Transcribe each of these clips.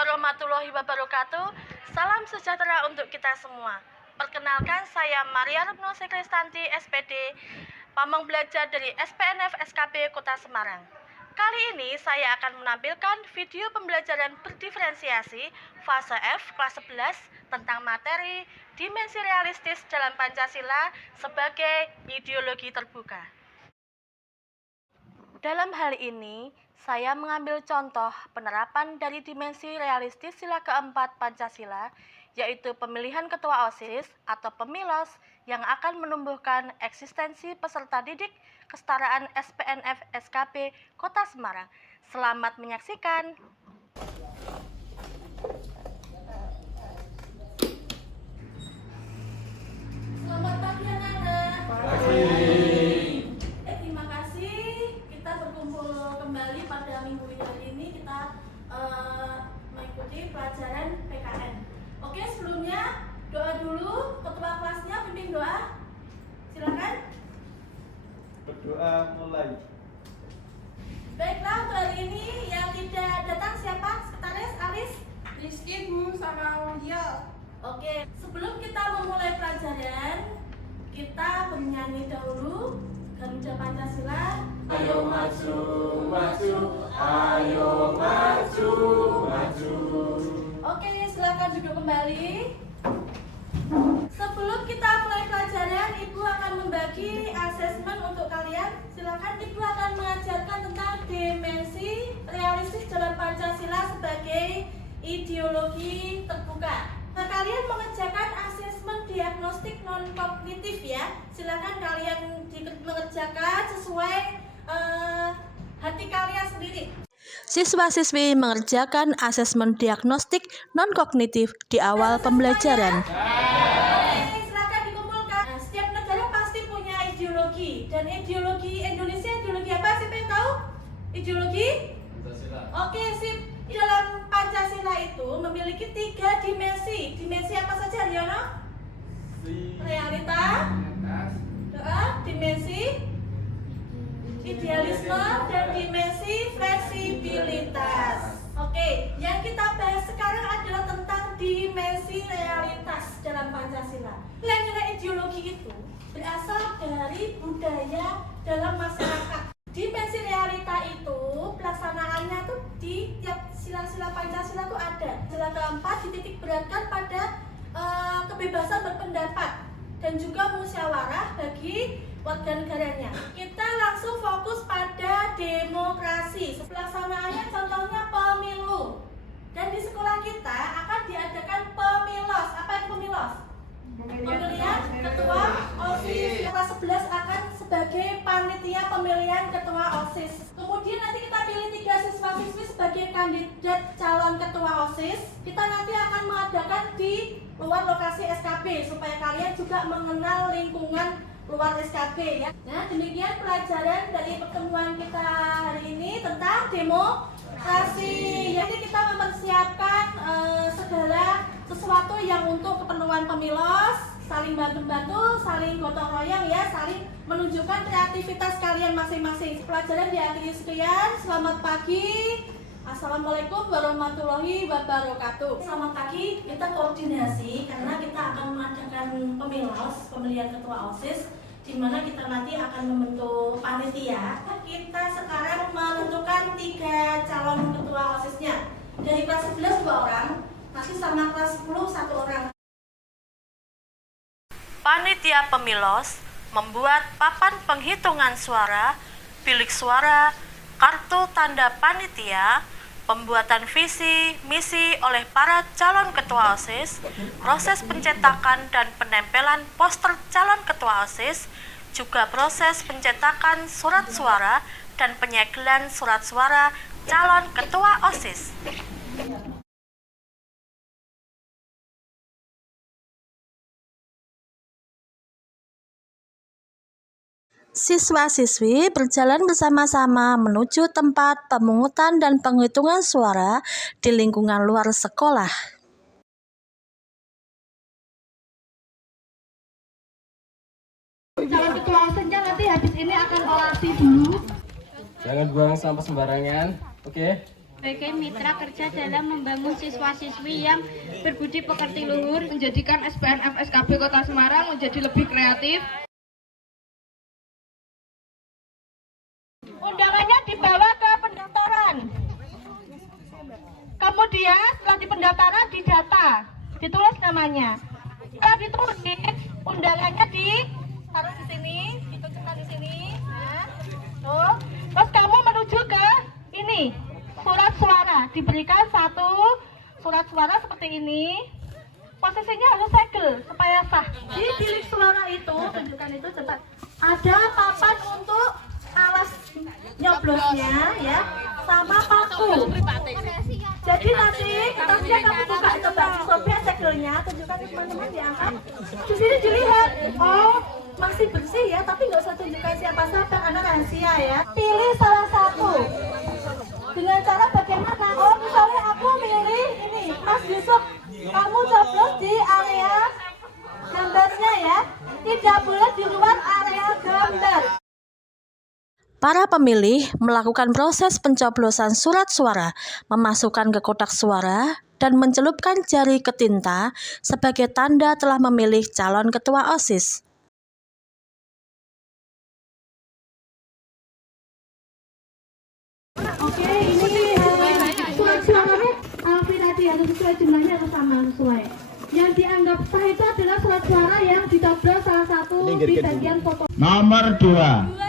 warahmatullahi wabarakatuh. Salam sejahtera untuk kita semua. Perkenalkan, saya Maria Retno Sekristanti, SPD, Pamong Belajar dari SPNF SKB Kota Semarang. Kali ini saya akan menampilkan video pembelajaran berdiferensiasi fase F kelas 11 tentang materi dimensi realistis dalam Pancasila sebagai ideologi terbuka. Dalam hal ini, saya mengambil contoh penerapan dari dimensi realistis sila keempat Pancasila, yaitu pemilihan ketua OSIS atau pemilos yang akan menumbuhkan eksistensi peserta didik kesetaraan SPNF SKB Kota Semarang. Selamat menyaksikan. Selamat pagi anak-anak. Pagi. Terima kasih kita berkumpul kembali pada minggu hari ini. Kita mengikuti pelajaran PKN. Oke, sebelumnya doa dulu. Ketua kelasnya pimpin doa. Silakan. Berdoa mulai. Baiklah, untuk hari ini yang tidak datang siapa? Sekretaris Aris? Rizky, Bu, sama Wahya. Oke, sebelum kita memulai pelajaran, kita bernyanyi dahulu Garuda Pancasila. Ayo maju, maju, ayo maju, maju. Oke, silakan duduk kembali. Sebelum kita mulai pelajaran, Ibu akan membagi asesmen untuk kalian. Silakan, Ibu akan mengajarkan tentang dimensi realistis dalam Pancasila sebagai ideologi terbuka. Nah, kalian mengerjakan asesmen diagnostik non-kognitif ya. Silakan kalian mengerjakan sesuai hati kalian sendiri. Siswa-siswi mengerjakan asesmen diagnostik non-kognitif di awal pembelajaran. Oke, silakan dikumpulkan. Nah, setiap negara pasti punya ideologi. Dan ideologi Indonesia, ideologi apa sih? Pengen tahu? Ideologi? Pancasila. Oke, sip. Di dalam Pancasila itu memiliki 3 dimensi. Dimensi apa saja, Riono? Realita, dimensi idealisme, dan dimensi fleksibilitas. Oke, yang kita bahas sekarang adalah tentang dimensi realitas dalam Pancasila. Nilai-nilai ideologi itu berasal dari budaya dalam masyarakat. Dimensi realita itu pelaksanaannya tuh di tiap sila-sila Pancasila tuh ada. Sila keempat dititik beratkan pada kebebasan berpendapat dan juga musyawarah bagi warga negaranya. Kita langsung fokus pada demokrasi. Pelaksanaannya contohnya pemilu. Dan di sekolah kita akan diadakan pemilos. Apa itu pemilos? Pemilihan ketua OSIS. Kelas 11 akan sebagai panitia pemilihan ketua OSIS. Kemudian nanti kita pilih 3 siswa-siswi sebagai kandidat calon ketua OSIS. Kita nanti akan mengadakan di luar lokasi SKB supaya kalian juga mengenal lingkungan luar SKB ya. Nah, demikian pelajaran dari pertemuan kita hari ini tentang demokrasi. Jadi kita mempersiapkan segala sesuatu yang untuk keperluan pemilos, saling bantu-bantu, saling gotong royong ya, saling menunjukkan kreativitas kalian masing-masing. Pelajaran diakhiri sekian. Selamat pagi. Assalamualaikum warahmatullahi wabarakatuh. Selamat pagi, kita koordinasi karena kita akan mengadakan pemilos, pemilihan ketua OSIS, di mana kita nanti akan membentuk panitia. Kita sekarang menentukan 3 calon ketua OSISnya. Dari kelas 11 2 orang, nanti sama kelas 10 1 orang. Panitia pemilos membuat papan penghitungan suara, bilik suara, kartu tanda panitia, pembuatan visi, misi oleh para calon ketua OSIS, proses pencetakan dan penempelan poster calon ketua OSIS, juga proses pencetakan surat suara dan penyegelan surat suara calon ketua OSIS. Siswa-siswi berjalan bersama-sama menuju tempat pemungutan dan penghitungan suara di lingkungan luar sekolah. Calon ketua OSISnya nanti habis ini akan orasi dulu. Jangan buang sampah sembarangan, oke? sebagai mitra kerja dalam membangun siswa-siswi yang berbudi pekerti luhur, menjadikan SPNF SKB Kota Semarang menjadi lebih kreatif. Undangannya dibawa ke pendaftaran. Kemudian setelah di pendaftaran didata, ditulis namanya. Setelah ditulis, undangannya ditaruh di sini, ditunjukkan di sini. Nah, tuh. Terus kamu menuju ke ini, surat suara. Diberikan satu surat suara seperti ini. Posisinya harus segel supaya sah. Di bilik suara itu, tunjukkan itu cepat. Ada papan untuk alas nyoblosnya ya, sama paku. Jadi nanti kertasnya kamu buka coba, sobek segelnya, tunjukkan teman-teman diangkat. Di sini dilihat, oh masih bersih ya, tapi nggak usah tunjukkan siapa-siapa karena rahasia ya. Pilih salah satu. Dengan cara bagaimana? Oh misalnya aku milih ini, Mas Yusuf, kamu coblos di area gambarnya ya, tidak boleh di luar area gambar. Para pemilih melakukan proses pencoblosan surat suara, memasukkan ke kotak suara, dan mencelupkan jari ke tinta sebagai tanda telah memilih calon ketua OSIS. Oke, ini surat suaranya Alfi tadi harus sesuai jumlahnya atau sama sesuai. Yang dianggap sah itu adalah surat suara yang dicoblos salah satu di bagian foto. Nomor 2.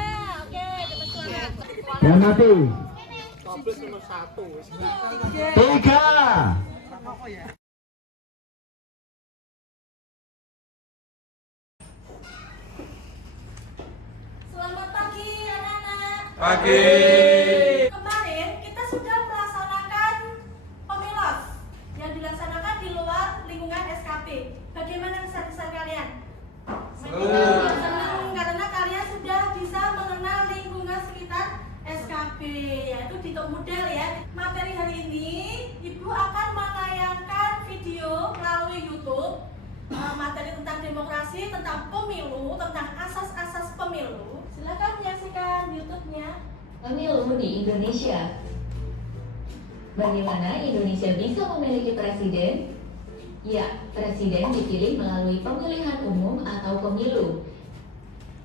Dan nanti 3. Selamat pagi anak-anak. Pagi. Kemarin kita sudah melaksanakan pemilos yang dilaksanakan di luar lingkungan SKP. Bagaimana kesan-kesan kalian? Senang karena kalian sudah bisa mengenal lingkungan sekitar SKP, yaitu di top model ya. Materi hari ini Ibu akan menayangkan video melalui YouTube, materi tentang demokrasi, tentang pemilu, tentang asas-asas pemilu. Silakan menyaksikan YouTube-nya. Pemilu di Indonesia. Bagaimana Indonesia bisa memiliki presiden? Ya, presiden dipilih melalui pemilihan umum atau pemilu.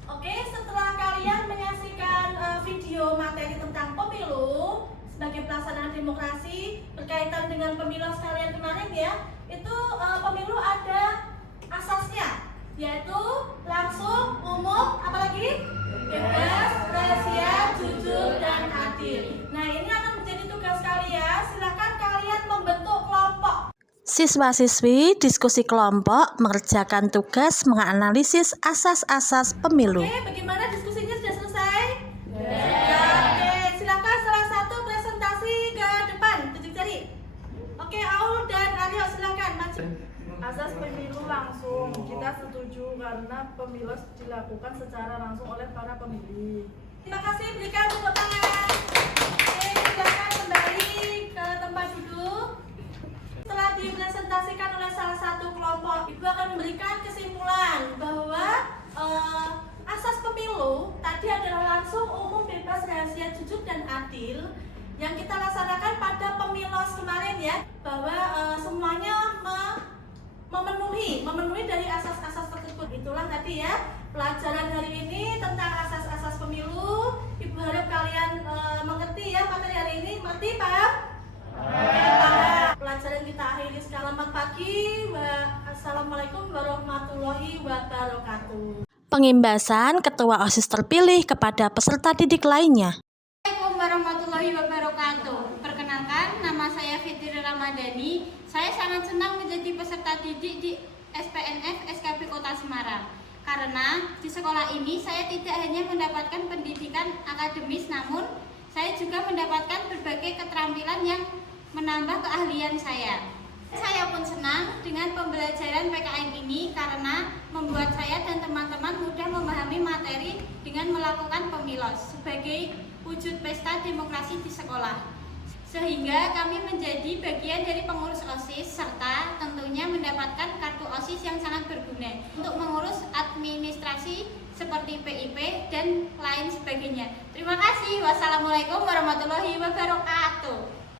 Oke, setelah kalian menyaksikan video materi tentang pemilu sebagai pelaksanaan demokrasi berkaitan dengan pemilu sekalian kemarin ya, itu pemilu ada asasnya, yaitu langsung, umum, apalagi bebas, rahasia, jujur, dan adil. Nah, ini akan menjadi tugas kalian. Silakan kalian membentuk kelompok. Siswa-siswi diskusi kelompok mengerjakan tugas menganalisis asas-asas pemilu. Oke, bagaimana diskusinya sudah selesai? Ya. Oke, silakan salah satu presentasi ke depan, tunjuk jari. Oke, Aul dan Aryo silakan maju. Asas pemilu langsung kita setuju karena pemilu dilakukan secara langsung oleh para pemilih. Terima kasih, berikan tepuk tangan. Oke, silakan kembali ke tempat duduk. Setelah dipresentasikan oleh salah satu kelompok, Ibu akan memberikan kesimpulan bahwa asas pemilu tadi adalah langsung, umum, bebas, rahasia, jujur, dan adil yang kita laksanakan pada pemilos kemarin ya, bahwa semuanya memenuhi dari asas-asas tersebut. Itulah tadi ya pelajaran hari ini tentang asas-asas pemilu. Ibu harap kalian mengerti ya materi hari ini. Mengerti, paham? Pelajaran kita akhiri. Selamat pagi. Assalamualaikum warahmatullahi wabarakatuh. Pengimbasan ketua OSIS terpilih kepada peserta didik lainnya. Assalamualaikum warahmatullahi wabarakatuh. Perkenalkan, nama saya Fitri Ramadhani. Saya sangat senang menjadi peserta didik di SPNF SKB Kota Semarang. Karena di sekolah ini saya tidak hanya mendapatkan pendidikan akademis, namun saya juga mendapatkan berbagai keterampilan yang menambah keahlian saya. Saya pun senang dengan pembelajaran PKN ini karena membuat saya dan teman-teman mudah memahami materi dengan melakukan pemilos sebagai wujud pesta demokrasi di sekolah. Sehingga kami menjadi bagian dari pengurus OSIS serta tentunya mendapatkan kartu OSIS yang sangat berguna untuk mengurus administrasi seperti PIP dan lain sebagainya. Terima kasih. Wassalamualaikum warahmatullahi wabarakatuh.